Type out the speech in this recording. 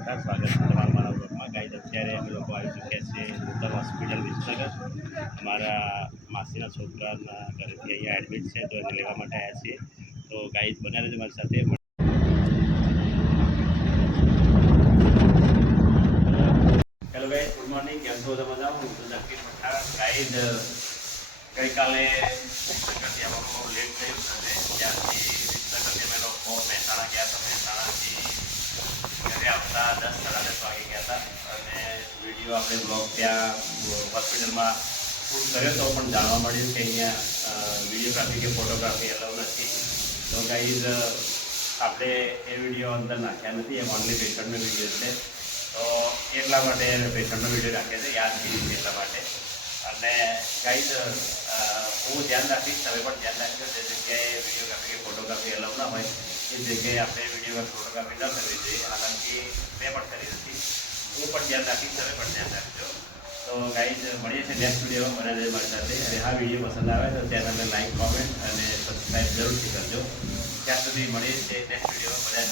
નમસ્કાર સ્વાગત છે તમારા મારા બ્લોગમાં ગાઈડ અત્યારે અમે લોકો આવી ચૂક્યા છીએ નૂતન હોસ્પિટલ વિસનગર અમારા માસીના છોકરાના ઘરેથી અહીંયા એડમિટ છે, તો એને લેવા માટે આવ્યા છીએ. તો ગાઈડ બન્યા રહેજો મારી સાથે. હેલો ગાઈડ ગુડ મોર્નિંગ કેમ છો? બધા મજા હું તો જગદીશ ગાઈડ ગઈકાલે વિસનગરથી અમારું બહુ લેટ થયું અને ત્યારથી વિસનગરથી અમે લોકો મહેસાણા ગયા હતા મહેસાણાથી દસ સાડા દસ વાગે ગયા હતા. અને વીડિયો આપણે બ્લોગ ત્યાં, હોસ્પિટલમાં શૂટ કર્યો તો પણ જાણવા મળ્યું કે અહીંયા વિડીયોગ્રાફી કે ફોટોગ્રાફી અલાઉ નથી. તો ગાઈઝ આપણે એ વીડિયો અંદર નાખ્યા નથી, એમ ઓનલી પેશન્ટનો વીડિયો છે. તો એટલા માટે પેશન્ટનો વીડિયો રાખ્યો છે, યાદ કરી એટલા માટે. અને ગાઈઝ હું ધ્યાન રાખીશ, તમે પણ ધ્યાન રાખજો, જે જગ્યાએ વિડીયોગ્રાફી કે ફોટોગ્રાફી અલાઉ ના હોય, એ જગ્યાએ આપણે વીડિયો ફોટોગ્રાફી ન કરવી જોઈએ હાલાકી મેં પણ કરી નથી હું પણ ધ્યાન રાખીશ તમે પણ ધ્યાન રાખજો. તો ગાઈઝ મળીએ છીએ નેક્સ્ટ વિડીયોમાં મને મારી સાથે. અને આ વીડિયો પસંદ આવે તો ચેનલને લાઈક કોમેન્ટ અને સબસ્ક્રાઈબ જરૂરથી કરજો. ત્યાં સુધી મળીએ છીએ નેક્સ્ટ વીડિયો બધા